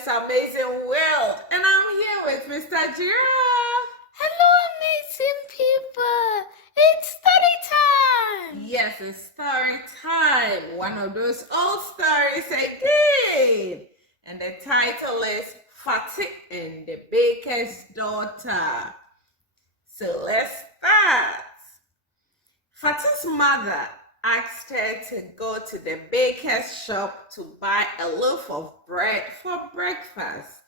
this amazing world. And I'm here with Mr. Giraffe. Hello, amazing people. It's study time. Yes, it's story time. One of those old stories again. And the title is Fati and the Baker's Daughter. So let's start. Fati's mother asked her to go to the baker's shop to buy a loaf of bread for breakfast.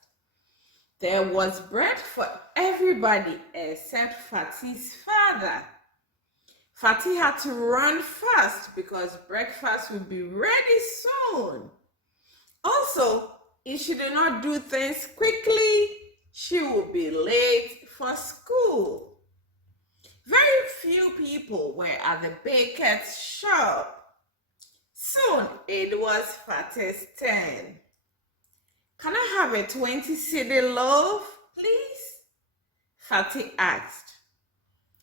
There was bread for everybody except Fati's father. Fati had to run fast because breakfast would be ready soon. Also, if she did not do things quickly, she would be late for school. Very few people were at the baker's shop. Soon it was Fati's turn. Can I have a 20-cedi loaf, please? Fati asked.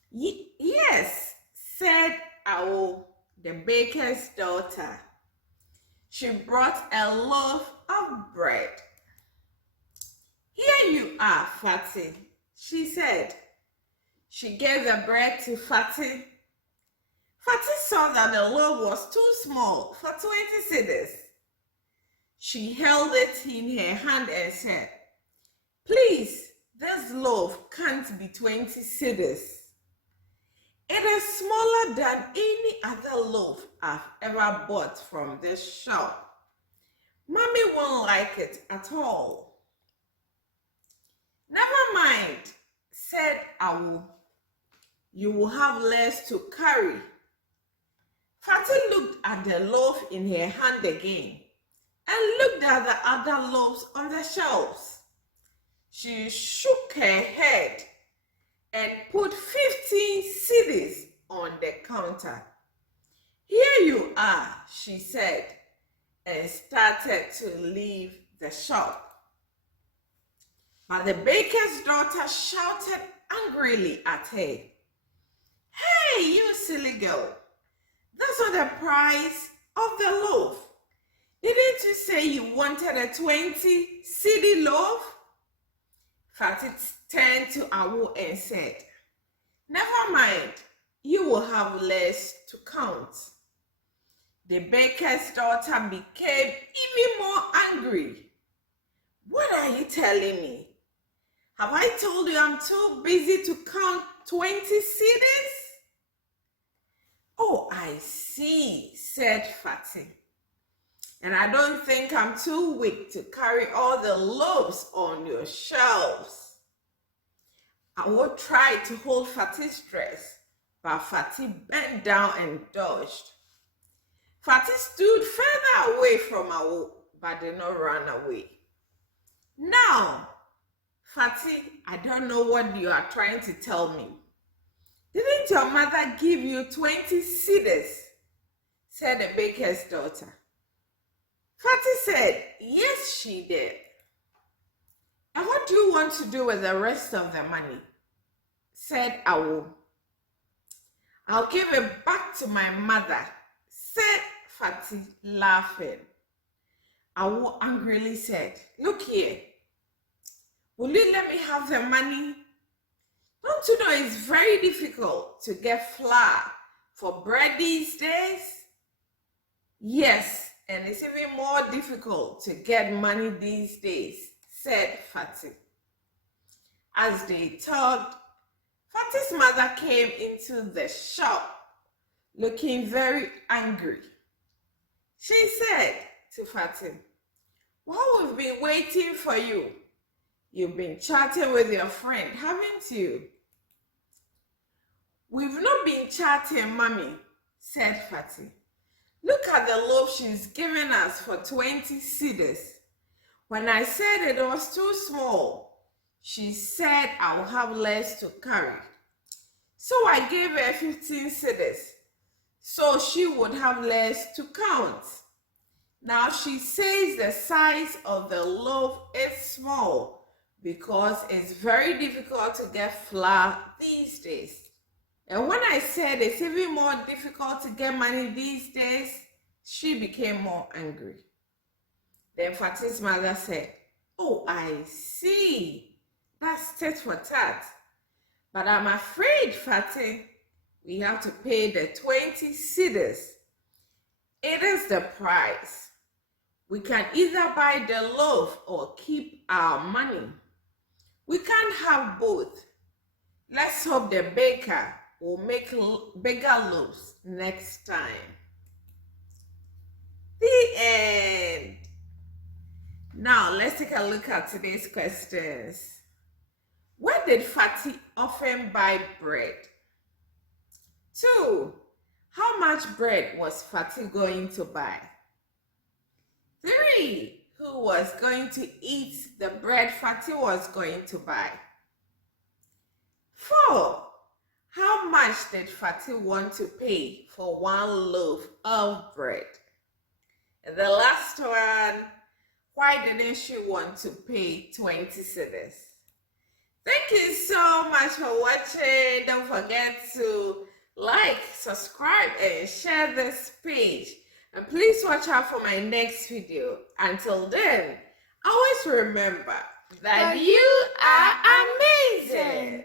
Yes, said Adwoa, the baker's daughter. She brought a loaf of bread. Here you are, Fati, she said. She gave the bread to Fati. Fati saw that the loaf was too small for 20 cedis. She held it in her hand and said, "Please, this loaf can't be 20 cedis. It is smaller than any other loaf I've ever bought from this shop. Mommy won't like it at all." "Never mind," said Adwoa. "You will have less to carry." Fati looked at the loaf in her hand again and looked at the other loaves on the shelves. She shook her head and put 15 cedis on the counter. "Here you are," she said, and started to leave the shop. But the baker's daughter shouted angrily at her, "Hey, you silly girl, that's not the price of the loaf. Didn't you say you wanted a 20-cedi loaf?" Fati turned to Adwoa and said, "Never mind, you will have less to count." The baker's daughter became even more angry. "What are you telling me? Have I told you I'm too busy to count 20 cedis? "Oh, I see," said Fati. "And I don't think I'm too weak to carry all the loaves on your shelves." Adwoa tried to hold Fati's dress, but Fati bent down and dodged. Fati stood further away from Adwoa, but did not run away. "Now, Fati, I don't know what you are trying to tell me. Didn't your mother give you 20 cedis?" said the baker's daughter. Fati said, "Yes, she did." "And what do you want to do with the rest of the money?" said Adwoa. "I'll give it back to my mother," said Fati, laughing. Adwoa angrily said, "Look here. Will you let me have the money? Don't you know it's very difficult to get flour for bread these days?" "Yes, and it's even more difficult to get money these days," said Fati. As they talked, Fati's mother came into the shop looking very angry. She said to Fati, "Well, we've been waiting for you. You've been chatting with your friend, haven't you?" "We've not been chatting, Mommy," said Fati. "Look at the loaf she's given us for 20 cedis. When I said it was too small, she said I'll have less to carry. So I gave her 15 cedis, so she would have less to count. Now she says the size of the loaf is small because it's very difficult to get flour these days. And when I said it's even more difficult to get money these days, she became more angry. Then Fati's mother said, Oh, I see. That's tit for tat. But I'm afraid, Fati, we have to pay the 20 cedis. It is the price. We can either buy the loaf or keep our money. We can't have both. Let's hope the baker will make bigger loaves next time. The end. Now, let's take a look at today's questions. Where did Fati often buy bread? 2. How much bread was Fati going to buy? 3. Who was going to eat the bread Fati was going to buy? 4. How much did Fati want to pay for one loaf of bread? And the last one, why didn't she want to pay 20 cedis? Thank you so much for watching. Don't forget to like, subscribe, and share this page. And please watch out for my next video. Until then, always remember that you are amazing.